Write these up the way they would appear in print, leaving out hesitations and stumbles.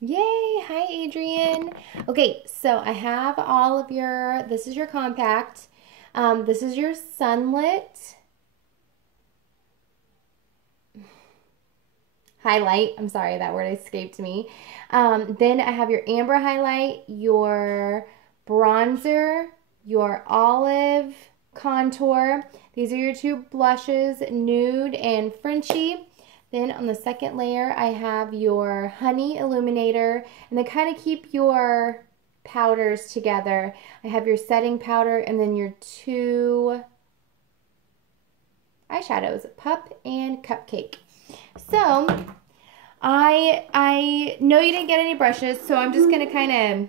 Yay! Hi, Adrian. Okay, so I have all of this is your compact. This is your sunlit highlight. I'm sorry, that word escaped me. Then I have your amber highlight, your bronzer, your olive contour. These are your two blushes, nude and Frenchy. Then on the second layer, I have your honey illuminator, and they kind of keep your powders together. I have your setting powder and then your two eyeshadows, Pup and Cupcake. So I know you didn't get any brushes, so I'm just gonna kind of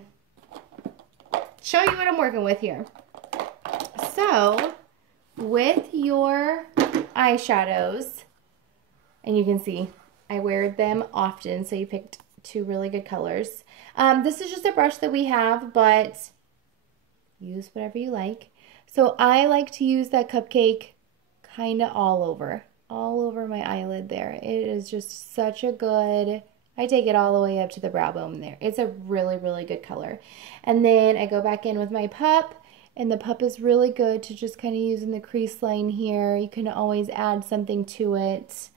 show you what I'm working with here. So with your eyeshadows, and you can see I wear them often, so you picked two really good colors. This is just a brush that we have, but use whatever you like. So I like to use that Cupcake kind of all over my eyelid there. It is just such a good, I take it all the way up to the brow bone there. It's a really, really good color. And then I go back in with my Pup, and the Pup is really good to just kind of use in the crease line here. You can always add something to it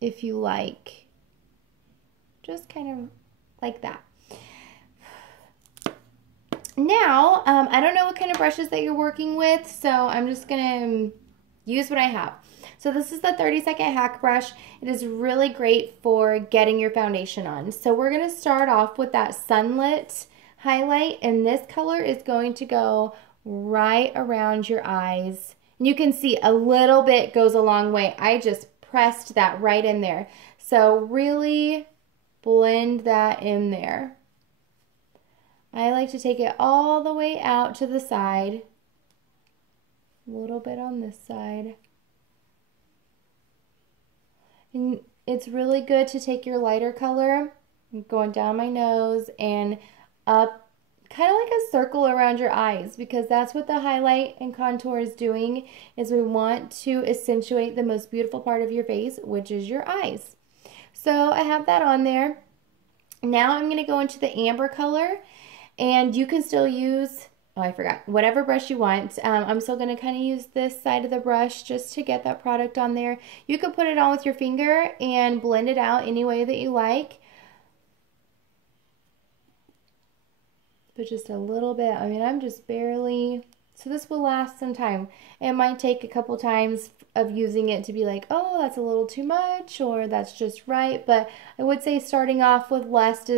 if you like. Just kind of like that. Now, I don't know what kind of brushes that you're working with, so I'm just going to use what I have. So this is the 30-second hack brush. It is really great for getting your foundation on. So we're going to start off with that sunlit highlight, and this color is going to go right around your eyes. And you can see a little bit goes a long way. I just pressed that right in there. So really blend that in there. I like to take it all the way out to the side. A little bit on this side. And it's really good to take your lighter color, going down my nose and up, kind of like a circle around your eyes, because that's what the highlight and contour is doing, is we want to accentuate the most beautiful part of your face, which is your eyes. So I have that on there. Now I'm going to go into the amber color. And you can still use, oh, I forgot, whatever brush you want. I'm still going to kind of use this side of the brush just to get that product on there. You can put it on with your finger and blend it out any way that you like. But just a little bit. I mean, I'm just barely, so this will last some time. It might take a couple times of using it to be like, oh, that's a little too much, or that's just right. But I would say starting off with less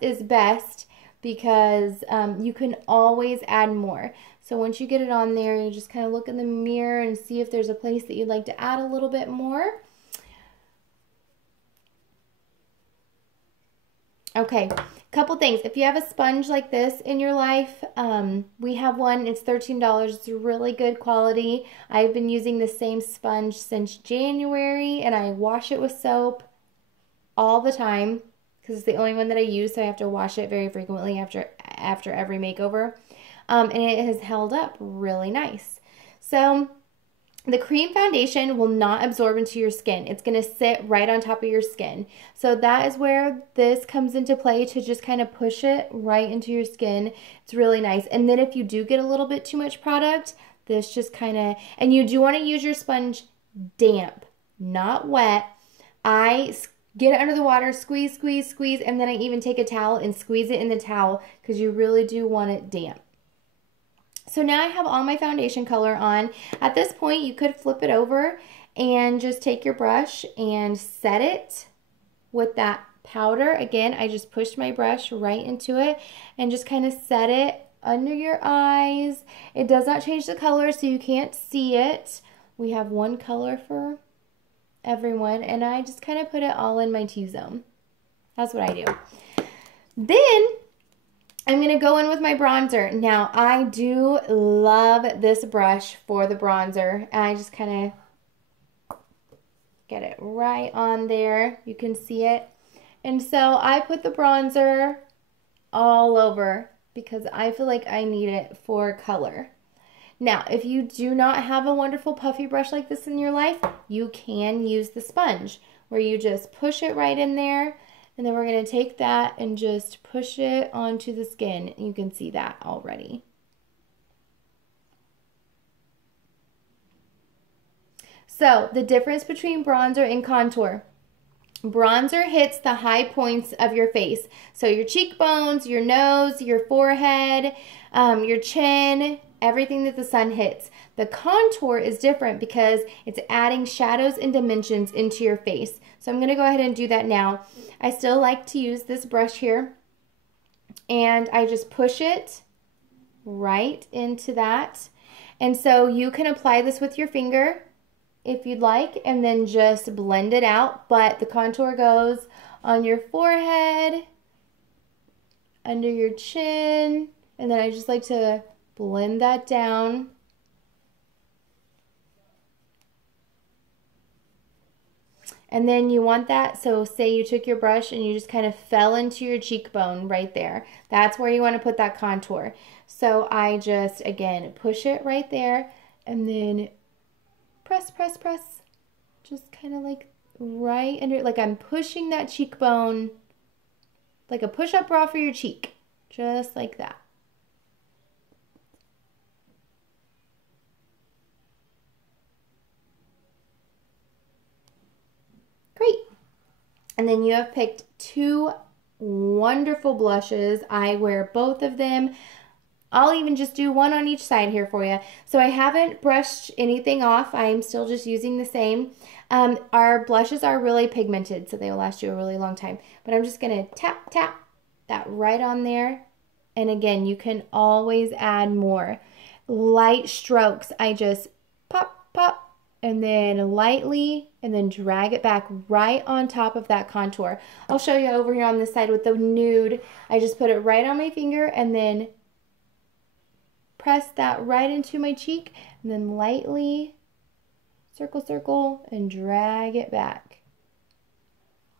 is best, because you can always add more. So once you get it on there, you just kind of look in the mirror and see if there's a place that you'd like to add a little bit more. Okay, couple things. If you have a sponge like this in your life, we have one. It's $13. It's really good quality. I've been using the same sponge since January, and I wash it with soap all the time, because it's the only one that I use, so I have to wash it very frequently after every makeover. And it has held up really nice. So the cream foundation will not absorb into your skin. It's going to sit right on top of your skin. So that is where this comes into play, to just kind of push it right into your skin. It's really nice. And then if you do get a little bit too much product, this just kind of, and you do want to use your sponge damp, not wet. I get it under the water, squeeze, squeeze, squeeze, and then I even take a towel and squeeze it in the towel, because you really do want it damp. So now I have all my foundation color on. At this point, you could flip it over and just take your brush and set it with that powder. Again, I just pushed my brush right into it and just kind of set it under your eyes. It does not change the color, so you can't see it. We have one color for everyone, and I just kind of put it all in my T-zone. That's what I do. Then I'm going to go in with my bronzer. Now, I do love this brush for the bronzer. I just kind of get it right on there. You can see it. And so I put the bronzer all over, because I feel like I need it for color. Now, if you do not have a wonderful puffy brush like this in your life, you can use the sponge, where you just push it right in there And then we're going to take that and just push it onto the skin. You can see that already. So the difference between bronzer and contour. Bronzer hits the high points of your face. So your cheekbones, your nose, your forehead, your chin, everything that the sun hits. The contour is different because it's adding shadows and dimensions into your face. So I'm going to go ahead and do that now. I still like to use this brush here, and I just push it right into that. And so you can apply this with your finger if you'd like, and then just blend it out. But the contour goes on your forehead, under your chin, and then I just like to blend that down. And then you want that, so say you took your brush and you just kind of fell into your cheekbone right there. That's where you want to put that contour. So I just, again, push it right there, and then press, press, press. Just kind of like right under, like I'm pushing that cheekbone, like a push-up bra for your cheek. Just like that. Great. And then you have picked two wonderful blushes. I wear both of them. I'll even just do one on each side here for you. So I haven't brushed anything off. I'm still just using the same. Our blushes are really pigmented, so they will last you a really long time. But I'm just going to tap, tap that right on there. And again, you can always add more. Light strokes. I just pop, pop, and then lightly, and then drag it back right on top of that contour. I'll show you over here on this side with the nude. I just put it right on my finger and then press that right into my cheek, and then lightly circle, circle, and drag it back.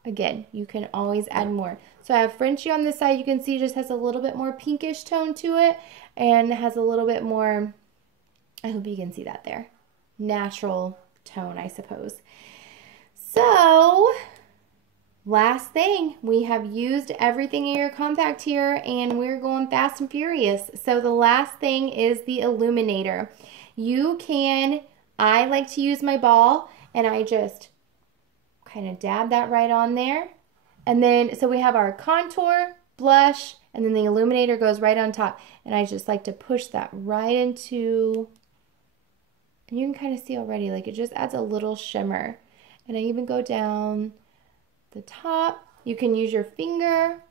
Again, you can always add more. So I have Frenchie on this side. You can see just has a little bit more pinkish tone to it, and has a little bit more, I hope you can see that there, natural tone, I suppose. So last thing, we have used everything in your compact here, and we're going fast and furious. So the last thing is the illuminator. You can, I like to use my ball, and I just kind of dab that right on there. And then, so we have our contour, blush, and then the illuminator goes right on top. And I just like to push that right into, and you can kind of see already, like it just adds a little shimmer. And I even go down the top. You can use your finger,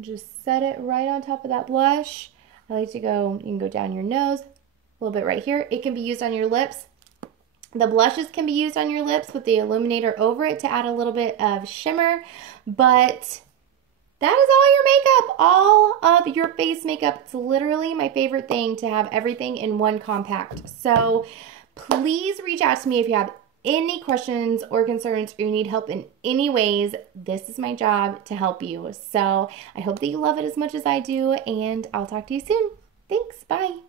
just set it right on top of that blush. I like to go, you can go down your nose, a little bit right here. It can be used on your lips. The blushes can be used on your lips with the illuminator over it to add a little bit of shimmer, but that is all your makeup, all of your face makeup. It's literally my favorite thing to have everything in one compact. So please reach out to me if you have any questions or concerns, or you need help in any ways. This is my job to help you. So I hope that you love it as much as I do, and I'll talk to you soon. Thanks. Bye.